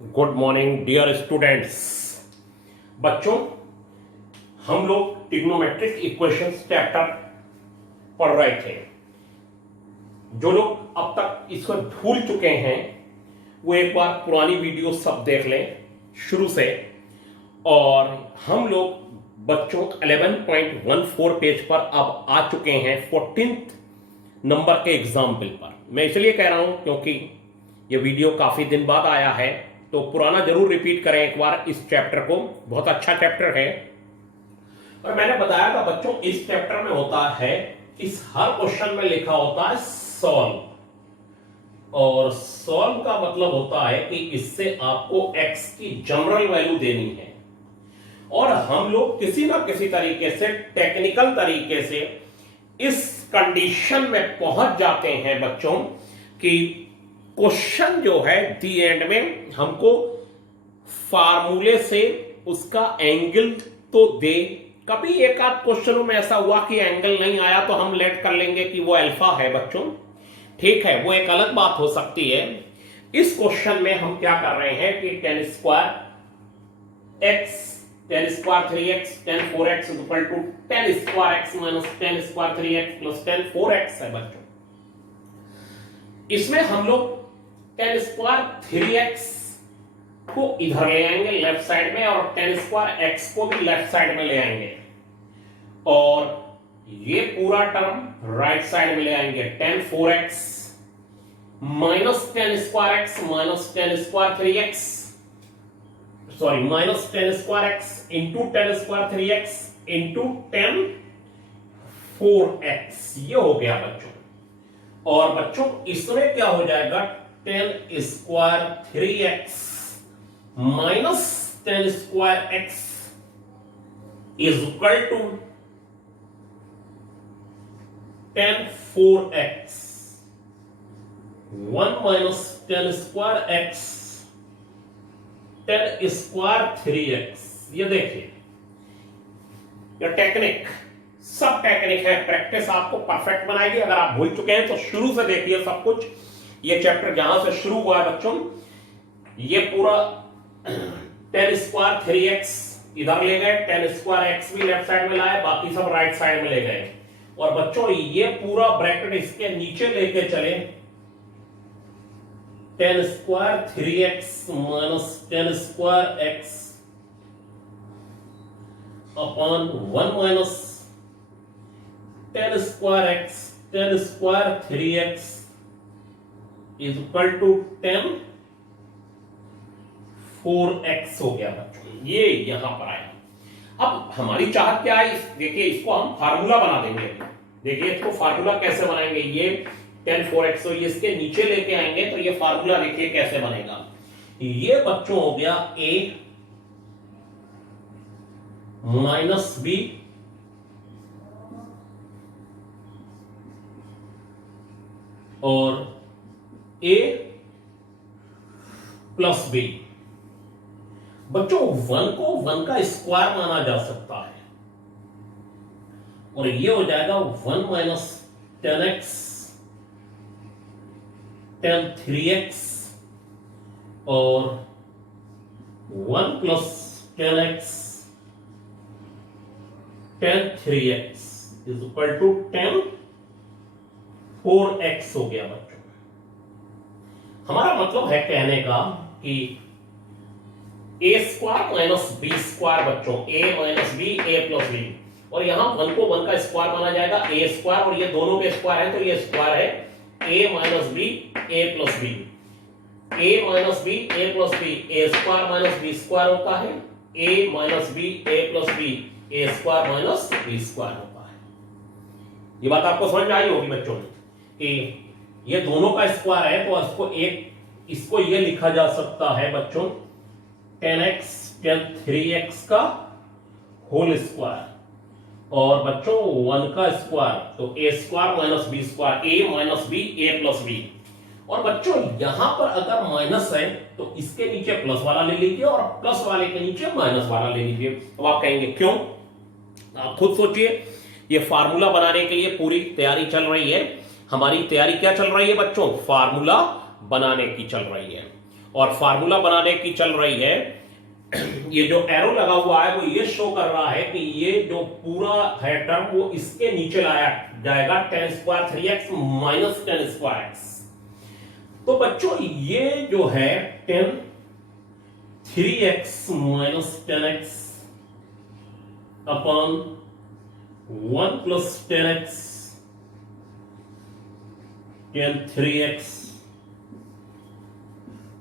Good morning dear students. बच्चों, हम लोग ट्रिग्नोमेट्रिक इक्वेशंस चैप्टर पढ़ रहे थे। जो लोग अब तक इसको भूल चुके हैं वो एक बार पुरानी वीडियो सब देख लें शुरू से। और हम लोग बच्चों 11.14 पेज पर अब आ चुके हैं 14th नंबर के एग्जाम्पल पर। मैं इसलिए कह रहा हूं क्योंकि ये वीडियो काफी दिन बाद आया है, तो पुराना जरूर रिपीट करें एक बार इस चैप्टर को। बहुत अच्छा चैप्टर है। और मैंने बताया था बच्चों, इस चैप्टर में होता है, इस हर क्वेश्चन में लिखा होता है सॉल्व। और सॉल्व का मतलब होता है कि इससे आपको x की जनरल वैल्यू देनी है। और हम लोग किसी ना किसी तरीके से, टेक्निकल तरीके से इस कंडीशन में पहुंच जाते हैं बच्चों कि क्वेश्चन जो है दी एंड में हमको फार्मूले से उसका एंगल तो दे। कभी एक आध क्वेश्चनों में ऐसा हुआ कि एंगल नहीं आया तो हम लेट कर लेंगे कि वो अल्फा है बच्चों, ठीक है, वो एक अलग बात हो सकती है। इस क्वेश्चन में हम क्या कर रहे हैं कि tan square x, tan square 3x, tan 4x equal to tan square x minus tan square 3x plus tan 4x है बच्चों। इसमें हम लोग tan स्क्वायर 3x को इधर ले आएंगे लेफ्ट साइड में, और tan स्क्वायर x को भी लेफ्ट साइड में ले आएंगे, और ये पूरा टर्म राइट साइड में ले आएंगे। tan 4x minus tan square x minus tan square 3x, sorry minus tan square x into tan square 3x into tan 4x, ये हो गया बच्चों। और बच्चों इसमें क्या हो जाएगा, tan square 3x minus tan square x is equal to tan 4x, 1 minus tan square x tan square 3x। ये देखिए, ये टेक्निक, सब टेक्निक है। प्रैक्टिस आपको परफेक्ट बनाएगी। अगर आप भूल चुके हैं तो शुरू से देखिए सब कुछ। ये चैप्टर जहां से शुरू हुआ है बच्चों, ये पूरा tan स्क्वायर 3x इधर ले गए, tan स्क्वायर x भी लेफ्ट साइड में लाए, बाकी सब राइट साइड में ले गए। और बच्चों ये पूरा ब्रैकेट इसके नीचे लेके चले, tan square 3x minus tan square x upon 1 minus tan square x, tan square 3x is equal to tan 4x हो गया बच्चों। ये यहां पर आया। अब हमारी चाहत क्या है, देखिए इसको हम फार्मूला बना देंगे। देखिए इसको फार्मूला कैसे बनाएंगे, ये tan 4x तो ये इसके नीचे लेके आएंगे, तो ये फार्मूला देखिए कैसे बनेगा। ये बच्चों हो गया a माइनस b और a प्लस b। बच्चों 1 को 1 का स्क्वायर माना जा सकता है, और ये हो जाएगा 1 minus tan x tan 3x और 1 plus tan x tan 3x is equal to tan 4x हो गया बच्चों। हमारा मतलब है कहने का कि a square minus B square बच्चों, a minus B a plus B, और यहां 1 को 1 का स्क्वायर माना जाएगा a स्क्वायर, और ये दोनों के स्क्वायर है तो ये स्क्वायर है a minus B a plus B, a minus B a plus B, a square minus B square होता है, a minus B a plus B, a square minus B square होता है। ये बात आपको समझ में आई होगी बच्चों कि ये दोनों का स्क्वायर है, तो इसको ये लिखा जा सकता है बच्चों tan x tan 3x का होल स्क्वायर, और बच्चों 1 का स्क्वायर तो a square minus B square, a minus B a plus B. और बच्चों यहां पर अगर माइनस है तो इसके नीचे प्लस वाला ले लीजिए, और प्लस वाले के नीचे माइनस वाला ले लीजिए। अब आप कहेंगे क्यों, आप खुद सोचिए। ये फार्मूला बनाने के लिए पूरी तैयारी चल रही है। हमारी तैयारी क्या चल रही है बच्चों, फार्मूला बनाने की चल रही है। और फार्मूला बनाने की चल रही है। ये जो एरो लगा हुआ है वो ये शो कर रहा है कि ये जो पूरा है टर्म वो इसके नीचे लाया जाएगा, tan square 3x minus tan square x। तो बच्चों ये जो है tan 3x minus tan x upon 1 plus tan x tan 3x,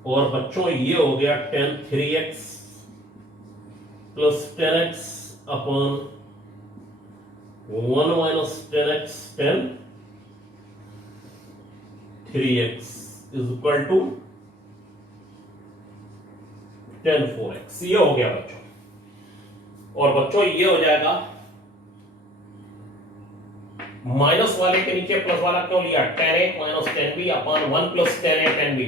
और बच्चों ये हो गया tan 3x plus tan x upon 1 minus tan x tan 3x is equal to tan 4x। ये हो गया बच्चों। और बच्चों ये हो जाएगा, माइनस वाले के नीचे प्लस वाला क्यों लिया, tan a minus tan b upon 1 plus tan a tan b,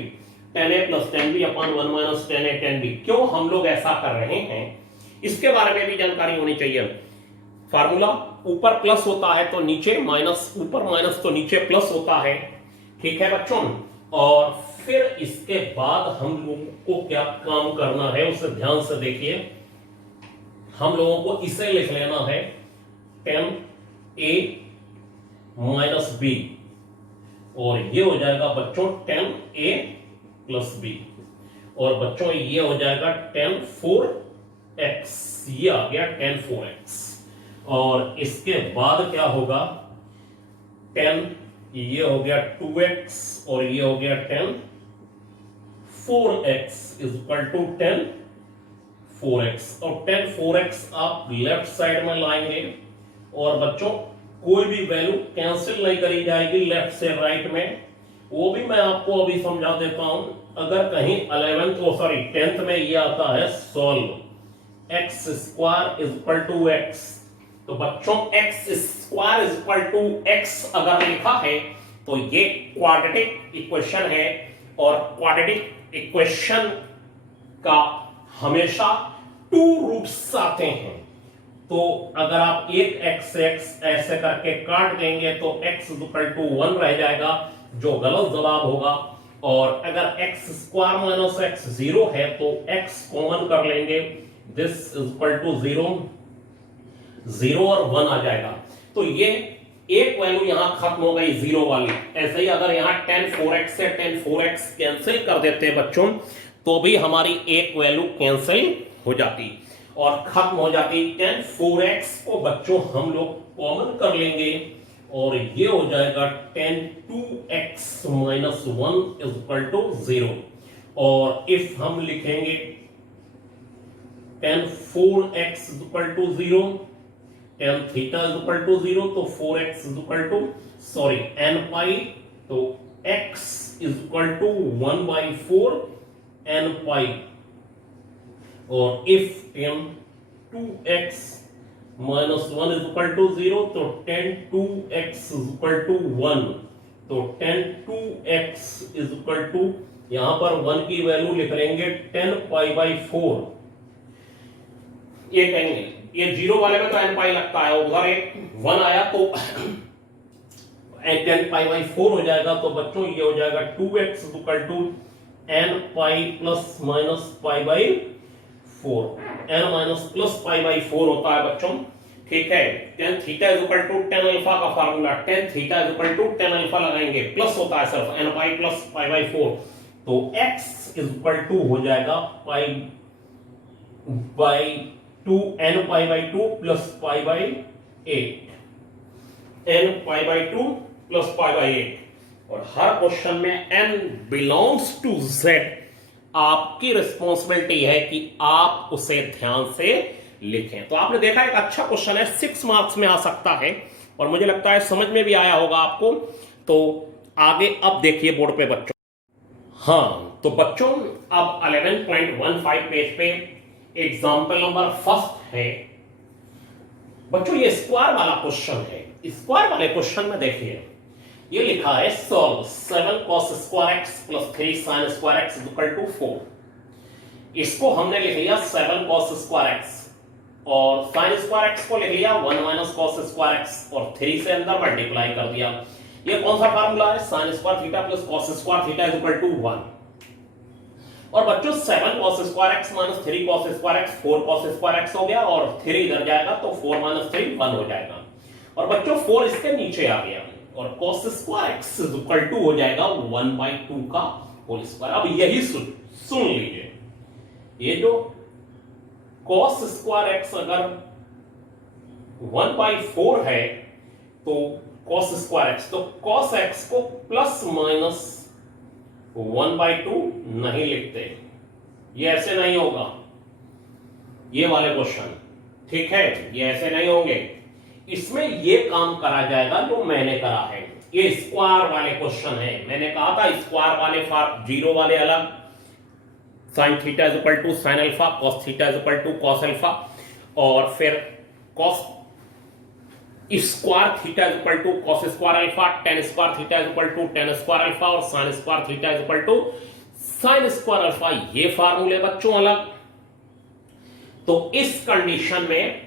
tan a plus tan b upon 1 minus tan a tan b। क्यों हम लोग ऐसा कर रहे हैं इसके बारे में भी जानकारी होनी चाहिए। फार्मूला ऊपर प्लस होता है तो नीचे माइनस, ऊपर माइनस तो नीचे प्लस होता है, ठीक है बच्चों। और फिर इसके बाद हम लोगों को क्या काम करना है उसे ध्यान से देखिए। हम लोगों को इसे लिख लेना है tan a माइनस b, और ये हो जाएगा बच्चों tan a प्लस b, और बच्चों ये हो जाएगा tan 4x, ये आ गया tan 4x। और इसके बाद क्या होगा, tan ये हो गया 2x और ये हो गया tan 4x is equal to tan 4x, और tan 4x आप लेफ्ट साइड में लाएंगे और बच्चों कोई भी वैल्यू कैंसिल नहीं करी जाएगी लेफ्ट से राइट में, वो भी मैं आपको अभी समझा देता हूं। अगर कहीं 10th में ये आता है solve x square is equal to x, तो बच्चों x square is equal to x अगर लिखा है तो ये क्वाड्रेटिक इक्वेशन है, और क्वाड्रेटिक इक्वेशन का हमेशा 2 रूट्स आते हैं। तो अगर आप एक x ऐसे करके काट देंगे तो x इक्वल टू 1 रह जाएगा, जो गलत जवाब होगा। और अगर x स्क्वायर माइनस x 0 है तो x कॉमन कर लेंगे, दिस इज इक्वल टू 0 और 1 आ जाएगा। तो ये एक वैल्यू यहां खत्म हो गई 0 वाली। ऐसे ही अगर यहां tan 4x से tan 4x कैंसिल कर देते बच्चों तो भी हमारी एक वैल्यू कैंसिल हो जाती और खत्म हो जाती। tan 4x को बच्चों हम लोग कॉमन कर लेंगे और ये हो जाएगा tan 2x minus 1 is equal to 0। और इफ हम लिखेंगे tan 4x is equal to 0, tan theta is equal to 0, तो 4x is equal to n pi, तो x is equal to 1/4 n pi. और if tan 2x minus 1 is equal to 0, तो tan 2x is equal to 1, तो tan 2x is equal to यहां पर 1 की value लिख लेंगे 10π/4। ये कहेंगे ये 0 वाले में तो n पाई लगता है, उधर एक 1 आया तो 10π/4 हो जाएगा। तो बच्चों ये हो जाएगा 2x is equal to n pi plus minus π/4, n minus plus π/4 होता है बच्चों, ठीक है। tan theta is equal to tan alpha का formula, tan theta is equal to tan alpha लगाएंगे, प्लस होता है सिर्फ n पाई प्लस π/4, तो x इज इक्वल टू हो जाएगा n π/2 प्लस π/8, n π/2 प्लस π/8। और हर क्वेश्चन में n बिलोंग्स टू z आपकी रिस्पॉन्सिबिलिटी है कि आप उसे ध्यान से लिखें। तो आपने देखा एक अच्छा क्वेश्चन है, 6 मार्क्स में आ सकता है और मुझे लगता है समझ में भी आया होगा आपको। तो आगे अब देखिए बोर्ड पे बच्चों। हाँ तो बच्चों अब 11.15 पेज पे एग्जाम्पल नंबर फर्स्ट है बच्चों, ये स्क्वायर वाला क्वेश्चन है। स्क्वायर वाले क्वेश्चन में देखिए ये लिखा है solve 7 cos square x plus 3 sin square x equal to 4। इसको हमने लिख लिया 7 cos स्क्वायर x और sin स्क्वायर x को लिख लिया 1 माइनस cos स्क्वायर x और 3 से अंदर मल्टीप्लाई कर दिया। ये कौन सा फार्मूला है, sin square theta plus cos square theta equal to 1। और बच्चों 7 cos square x minus 3 cos square X 4 cos square X हो गया, और 3 इधर जाएगा तो 4 माइनस 3 1 हो जाएगा, और बच्चों 4 इसके नीचे आ गया, और cos square x equal to हो जाएगा 1/2 का होल स्क्वायर। अब यही सुन लीजिए, ये जो cos स्क्वायर एक्स अगर 1/4 है तो cos स्क्वायर एक्स, तो cos एक्स को प्लस माइनस 1/2 नहीं लिखते, ये ऐसे नहीं होगा, ये वाले क्वेश्चन, ठीक है, ये ऐसे नहीं होंगे। इसमें ये काम करा जाएगा जो मैंने करा है, ये स्क्वायर वाले क्वेश्चन है। मैंने कहा था स्क्वायर वाले जीरो वाले अलग, sine theta is equal to sine alpha, cos theta is equal to cos alpha, और फिर cos square theta is equal to cos square alpha, tan square theta is equal to tan square alpha, और sine square theta is equal to sine square alpha, ये फार्मूले बच्चों अलग। तो इस condition में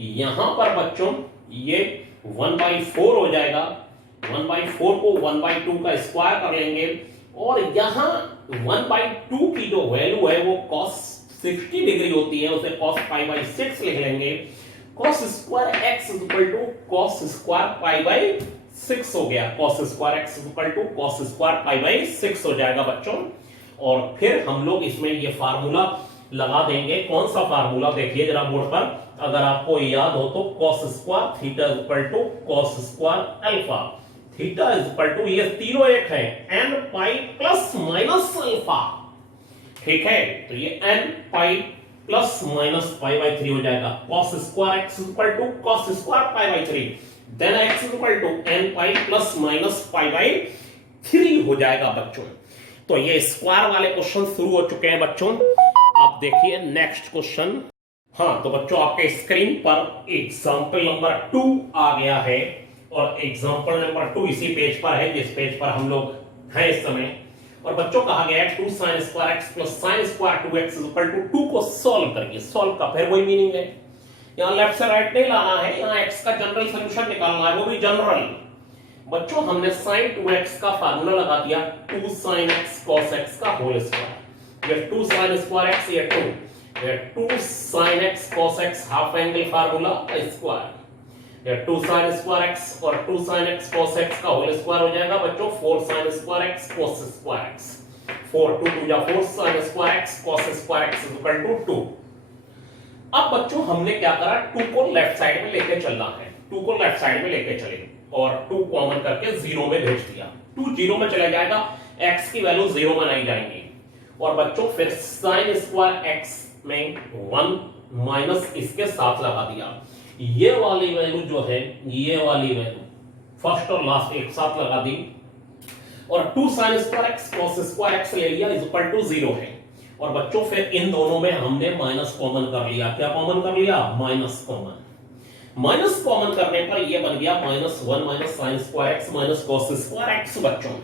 यहां पर बच्चों ये 1/4 हो जाएगा, 1/4 को 1/2 का स्क्वायर कर लेंगे, और यहां 1/2 की जो वैल्यू है वो cos 60 डिग्री होती है, उसे cos π/6 लिख लेंगे। cos square x equal to cos square π/6 हो गया, cos square x equal to cos square π/6 हो जाएगा बच्चों। और फिर हम लोग इसमें ये फार्मूला लगा देंगे। कौन सा फार्मूला देखिए जरा बोर्ड पर, अगर आपको याद हो तो cos square theta is equal to cos square alpha, theta is equal to, ये तीनों एक है, n pi plus minus alpha, ठीक है, तो ये n पाई प्लस माइनस π/3 हो जाएगा। cos square x equal to cos square π/3, then x equal to n pi plus minus π/3 हो जाएगा बच्चों। तो ये स्क्वायर वाले क्वेश्चन शुरू हो चुके हैं बच्चों। आप देखिए नेक्स्ट क्वेश्चन। हाँ तो बच्चों आपके स्क्रीन पर एग्जांपल नंबर 2 आ गया है, और एग्जांपल नंबर 2 इसी पेज पर है जिस पेज पर हम लोग हैं इस समय। और बच्चों कहा गया है 2 sin square X plus sine square 2x equal to 2 को सॉल्व करिए। सॉल्व का फिर वही मीनिंग है, यहाँ लेफ्ट से राइट नहीं लाना है, यहाँ x का जनरल सोल्यूशन निकालना है, वो भी जनरल। बच्चों हमने sin 2x का फार्मूला लगा दिया 2 sin x cos x का होल स्क्वायर, ये 2 sin स्क्वायर x, ये 2 sin x cos x half angle formula square, ये 2 sin स्क्वायर x और 2 sin x cos x का होल स्क्वायर हो जाएगा बच्चों 4 sin square x cos square x, 4 2 2 या 4 sin square x cos square x equal to 2। अब बच्चों हमने क्या करा, 2 को लेफ्ट साइड में लेके चलना है, 2 को लेफ्ट साइड में लेके चले और 2 कॉमन करके 0 में भेज दिया, 2 0 में चला जाएगा, x की वैल्यू 0 में नहीं जाएंगी। और बच्चों फिर sin स्क्वायर x में 1 माइनस इसके साथ लगा दिया, ये वाली वैल्यू जो है, ये वाली वैल्यू फर्स्ट और लास्ट एक साथ लगा दी, और 2 sin square x cos square x ले लिया इज इक्वल टू 0 है। और बच्चों फिर इन दोनों में हमने माइनस कॉमन कर लिया, क्या कॉमन कर लिया, माइनस कॉमन। माइनस कॉमन करने पर ये बन गया -1 minus sign square x minus cos square x बच्चों।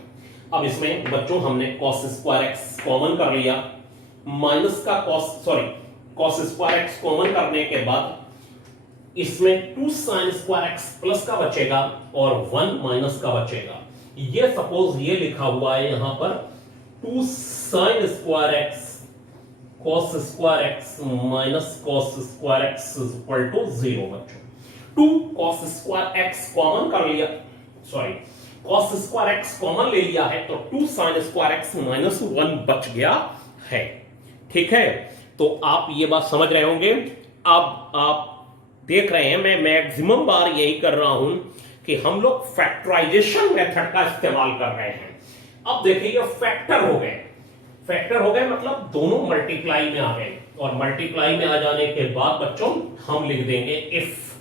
अब इसमें बच्चों हमने कॉस स्क्वायर एक्स कॉमन कर लिया, माइनस का कॉस स्क्वायर एक्स कॉमन करने के बाद इसमें 2 साइन स्क्वायर एक्स प्लस का बचेगा और 1 माइनस का बचेगा। ये सपोज ये लिखा हुआ है यहां पर 2 sine square X cos square x minus cos square x equal to 0 बच्चों। 2 cos स्क्वायर एक्स कॉमन कर लिया, cos स्क्वायर एक्स कॉमन ले लिया है, तो 2 sin स्क्वायर एक्स माइनस 1 बच गया है, ठीक है। तो आप ये बात समझ रहे होंगे। अब आप देख रहे हैं मैं मैक्सिमम बार यही कर रहा हूं कि हम लोग फैक्टराइजेशन मेथड का इस्तेमाल कर रहे हैं। अब देखिए फैक्टर हो गए मतलब दोनों मल्टीप्लाई में आ गए, और मल्टीप्लाई में आ जाने के बाद बच्चों हम लिख देंगे if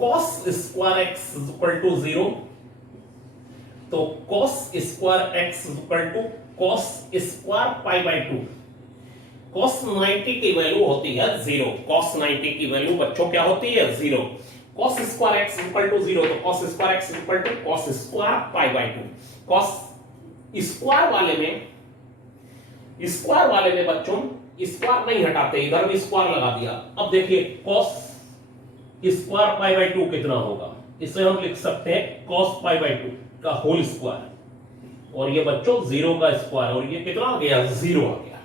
cos square x equal to 0, तो cos square x equal to cos square π/2। cos 90 की वैल्यू होती है 0, cos 90 की वैल्यू बच्चों क्या होती है 0। cos square x equal to 0, तो cos square x equal to cos square π/2। cos square वाले में बच्चों स्क्वायर नहीं हटाते, इधर भी स्क्वायर लगा दिया। अब देखिए cos स्क्वायर π/2 कितना होगा, इसे हम लिख सकते हैं cos π/2 का होल स्क्वायर, और ये बच्चों 0 का स्क्वायर, और ये कितना आ गया 0 आ गया।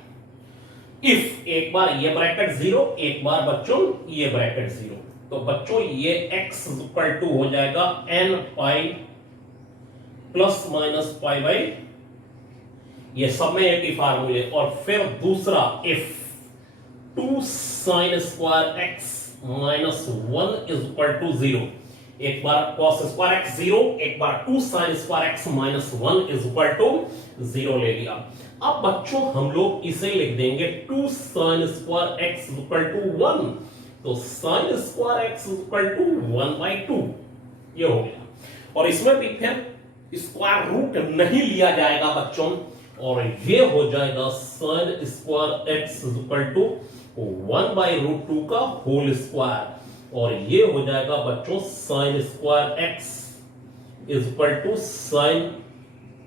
इफ एक बार ये ब्रैकेट 0, एक बार बच्चों ये ब्रैकेट 0, तो बच्चों ये x इक्वल टू हो जाएगा n pi plus minus pi by, ये सब में एक ही फार्मूले। और फिर दूसरा if 2 sine square x minus 1 is equal to 0, एक बार cos स्क्वायर एक्स 0, एक बार 2 sine square x minus 1 is equal to 0 ले लिया। अब बच्चों हम लोग इसे लिख देंगे 2 sine square x equal to 1, तो sine square x equal to 1/2, ये हो गया। और इसमें भी फिर स्क्वायर रूट नहीं लिया जाएगा बच्चों, और ये हो जाएगा sine square x equal to 1/√2 का होल स्क्वायर, और ये हो जाएगा बच्चों sine square x is equal to sine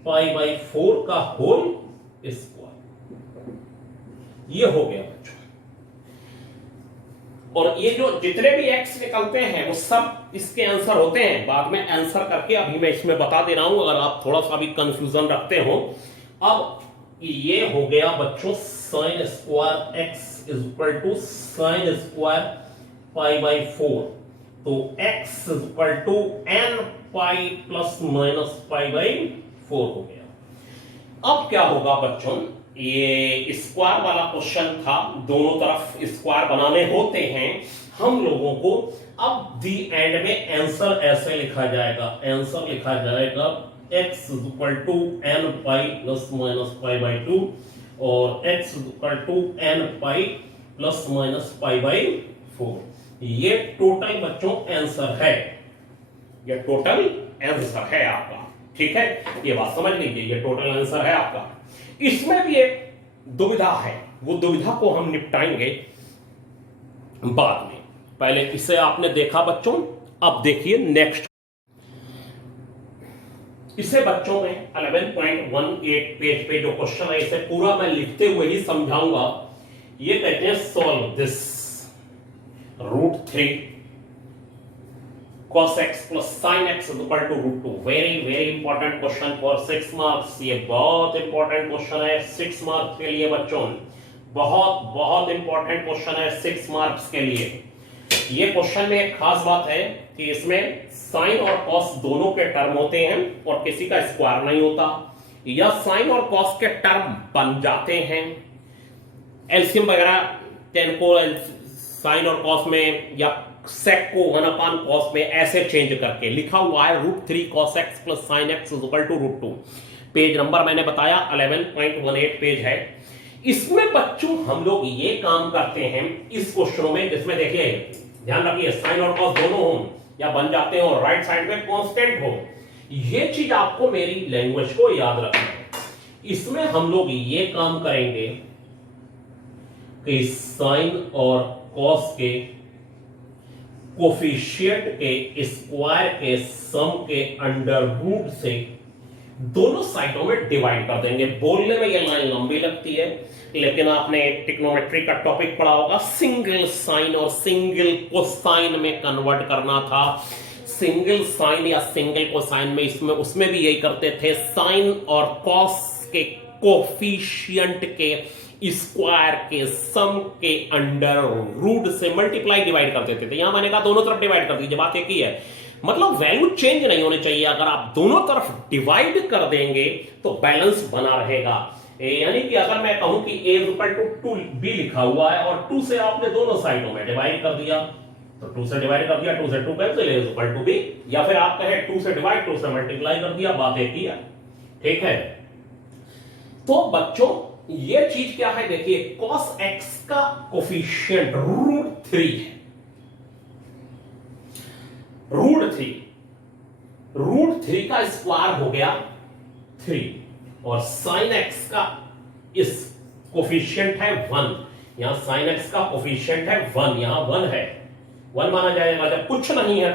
π/4 का होल स्क्वायर, ये हो गया बच्चों। और ये जो जितने भी एक्स निकलते हैं वो सब इसके आंसर होते हैं, बाद में आंसर करके अभी मैं इसमें बता दे रहा हूं, अगर आप थोड़ा सा भी कंफ्यूजन रखते हो। अब ये हो गया बच्चों sine square x is equal to sine square π/4, तो x is equal to n pi plus minus π/4 हो गया। अब क्या होगा बच्चों, ये स्क्वायर वाला क्वेश्चन था, दोनों तरफ स्क्वायर बनाने होते हैं हम लोगों को। अब दी एंड में आंसर ऐसे लिखा जाएगा, आंसर लिखा जाएगा x is equal to n pi plus minus π/2 और x is equal to n pi plus minus π/4। ये टोटल बच्चों आंसर है, ये टोटल आंसर है आपका, ठीक है, ये बात समझ लीजिए, ये टोटल आंसर है आपका। इसमें भी एक दुविधा है, वो दुविधा को हम निपटाएंगे बाद में। पहले इसे आपने देखा बच्चों, अब देखिए नेक्स्ट। इसे बच्चों में 11.18 पेज पे जो क्वेश्चन है, इसे पूरा मैं लिखते हुए ही समझाऊंगा। ये कहते हैं solve this √3 cos x plus sin x is equal to √2। Very important question for 6 marks, ये बहुत इंपॉर्टेंट क्वेश्चन है 6 मार्क्स के लिए बच्चों, बहुत इंपॉर्टेंट क्वेश्चन है 6 मार्क्स के लिए। ये क्वेश्चन में एक खास बात है कि इसमें साइन और कॉस दोनों के टर्म होते हैं और किसी का स्क्वायर नहीं होता, या साइन और कॉस के टर्म बन जाते हैं। एलसीएम वगैरह 10 को साइन और कॉस में या सेक को 1/cos में ऐसे चेंज करके लिखा हुआ है √3 cos x plus sin x is equal to √2। Page number मैंने बताया 11.18 पेज है। इसमें बच्चों हम लोग ये काम करते हैं इस क्वेश्चनों में, जिसमें देखिए ध्यान रखिए साइन और कॉस दोनों हो या बन जाते हो, राइट साइड में कांस्टेंट हो, ये चीज आपको मेरी लैंग्वेज को याद रखना है। इसमें हम लोग ये काम करेंगे कि साइन और कॉस के कोफिशिएंट के स्क्वायर के सम के अंडर रूट से दोनों साइडों में डिवाइड कर देंगे। बोलने में ये लाइन लंबी लगती है, लेकिन आपने ट्रिग्नोमेट्री का टॉपिक पढ़ा होगा, सिंगल साइन और सिंगल कोसाइन में कन्वर्ट करना था। सिंगल साइन या सिंगल कोसाइन में इसमें उसमें भी यही करते थे, साइन और कॉस के कोफिशिएंट के स्क्वायर के सम के अंडर रूट से मल्टीप्लाई डिवाइड कर देते थे। यहां मैंने कहा दोनों तरफ डिवाइड कर दीजिए, बात एक ही है, मतलब वैल्यू चेंज नहीं होनी चाहिए। अगर आप दोनों तरफ डिवाइड कर देंगे तो बैलेंस बना रहेगा। यानी कि अगर मैं कहूं कि a इक्वल टू 2b लिखा हुआ है और 2 से आपने दोनों साइडों में डिवाइड कर दिया, तो 2 से डिवाइड कर दिया, 2 से 2 cancel, a equal to b, या फिर आप कहें 2 से डिवाइड 2 से मल्टीप्लाई कर दिया, बात एक ही है, ठीक है। तो बच्चों ये चीज क्या है, देखिए cos x का कोफिशिएंट √3 है, √3 का स्क्वायर हो गया 3, और sin x का इस कोफिशिएंट है 1, यहां sin x का कोफिशिएंट है 1, यहां 1 है, 1 माना जाएगा जब कुछ नहीं है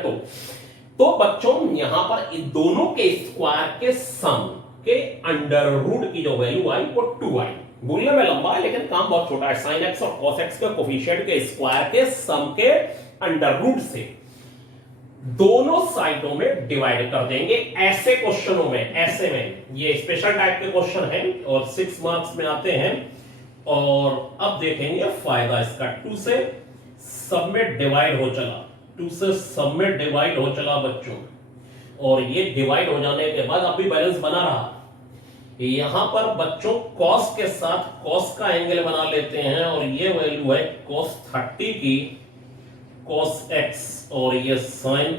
तो बच्चों यहां पर इन दोनों के स्क्वायर के सम के अंडर रूट की जो वैल्यू आई वो 2 आई। बोलने में लंबा है लेकिन काम बहुत छोटा है। साइन एक्स और कॉस एक्स के कोफिशिएंट के स्क्वायर के सम के अंडर रूट से दोनों साइडों में डिवाइड कर देंगे। ऐसे क्वेश्चनों में, ऐसे में ये स्पेशल टाइप के क्वेश्चन हैं और 6 मार्क्स में आते हैं, और अब देखेंगे फायदा इसका। 2 से सब में डिवाइड हो चला, 2 से सब में डिवाइड हो चला बच्चों, और ये डिवाइड हो जाने के बाद अब भी बैलेंस बना रहा। यहां पर बच्चों कॉस के साथ कॉस का एंगल बना लेते हैं, और ये वैल्यू है कॉस 30 की कॉस x, और ये साइन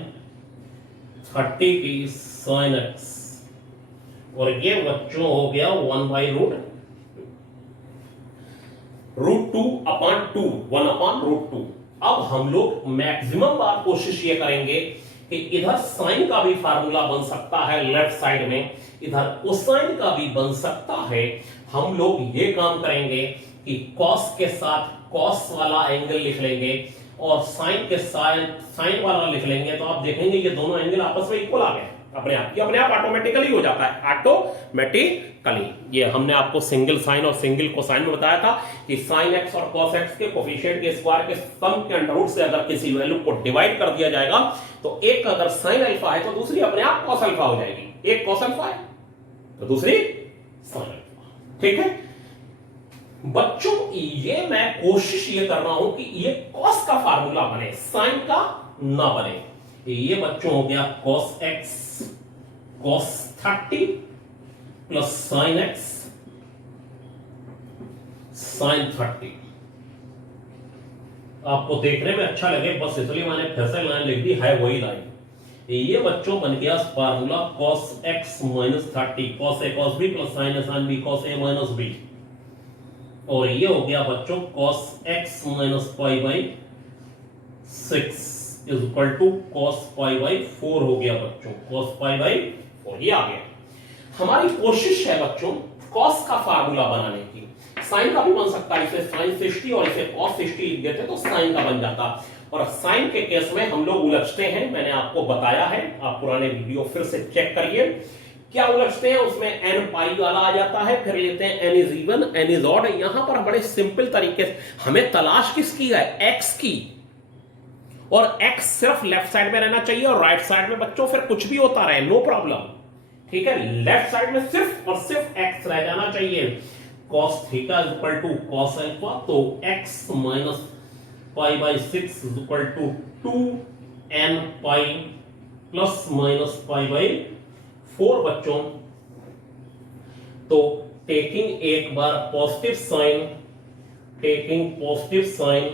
30 की साइन x, और ये बच्चों हो गया 1/√2/2 अब हम लोग मैक्सिमम बार कोशिश ये करेंगे कि इधर साइन का भी फार्मूला बन सकता है लेफ्ट साइड में, इधर कोसाइन का भी बन सकता है। हम लोग ये काम करेंगे कि कॉस के साथ कॉस वाला एंगल लिख लेंगे और साइन के साइन वाला लिख लेंगे, तो आप देखेंगे ये दोनों एंगल आपस में इक्वल आ गए अपने आप। ये अपने आप ऑटोमेटिकली हो जाता है, ऑटोमेटिकली। ये हमने आपको सिंगल साइन और सिंगल कोसाइन में बताया था कि साइन एक्स और कॉस एक्स के कोफिशिएंट के स्क्वायर के सम के अंडर रूट से अगर किसी वैल्यू को डिवाइड कर दिया जाएगा तो एक अगर साइन अल्फा है तो दूसरी अपने आप कॉस अल्फा हो जाएगी। एक कॉस अल्फा है तो दूसरी साइन अल्फा। ठीक है बच्चों, ये मैं कोशिश ये कर रहा हूं कि ये कॉस का फार्मूला बने, साइन का ना बने। ये बच्चों हो गया cos x cos 30 plus sin x sin 30। आपको देखने में अच्छा लगे बस इसलिए मैंने फिर से लाइन लिख दी है, वही लाइन। ये बच्चों बन गया formula cos x minus 30 cos a cos b plus sin a sin b cos a minus b, और ये हो गया बच्चों cos x minus pi by 6 is equal to cos pi by 4 हो गया बच्चों, cos पाई बाई 4 ये आ गया। हमारी कोशिश है बच्चों cos का फार्मूला बनाने की। साइन का भी बन सकता है, इसे sin 60 और इसे cos 60 लिख देते तो साइन का बन जाता। और साइन के केस में हम लोग उलझते हैं, मैंने आपको बताया है, आप पुराने वीडियो फिर से चेक करिए क्या उलझते हैं। उसमें n पाई वाला आ जाता है, फिर लेते हैं n is even n is odd. यहां पर बड़े सिंपल तरीके से हमें तलाश किसकी है, x की, और x सिर्फ लेफ्ट साइड में रहना चाहिए और राइट साइड में बच्चों फिर कुछ भी होता रहे, नो प्रॉब्लम। ठीक है, लेफ्ट साइड में सिर्फ और सिर्फ x रह जाना चाहिए। cos theta is equal to cos alpha, तो x minus pi by 6 is equal to 2n pi plus minus pi by 4 बच्चों। तो टेकिंग एक बार positive sign, taking positive sign,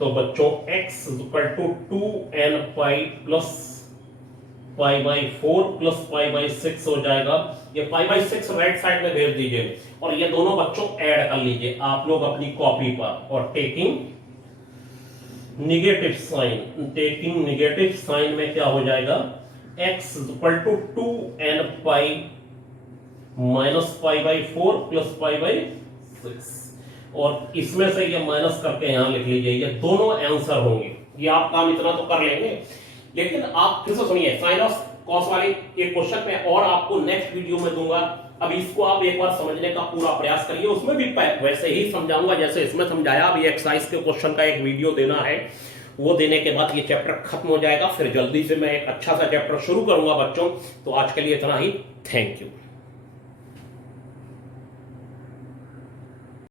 तो बच्चों x is equal to 2n pi plus pi by 4 plus pi by 6 हो जाएगा। ये पाई by 6 right side में भेज दीजिए और ये दोनों बच्चों ऐड कर लीजिए आप लोग अपनी कॉपी पर। और taking negative sign, taking negative sign में क्या हो जाएगा, x is equal to 2n pi minus pi by 4 plus pi by 6, और इसमें से ये माइनस करके यहां लिख लीजिए, ये दोनों आंसर होंगे। ये आप काम इतना तो कर लेंगे, लेकिन आप फिर से सुनिए, साइन और कॉस वाले एक क्वेश्चन में और आपको नेक्स्ट वीडियो में दूंगा। अब इसको आप एक बार समझने का पूरा प्रयास करिए, उसमें भी वैसे ही समझाऊंगा जैसे इसमें समझाया। अभी एक्सरसाइज के क्वेश्चन का एक वीडियो देना है, वो देने के बाद ये चैप्टर खत्म हो जाएगा, फिर जल्दी से मैं एक अच्छा सा चैप्टर शुरू करूंगा बच्चों। तो आज के लिए इतना ही, थैंक यू।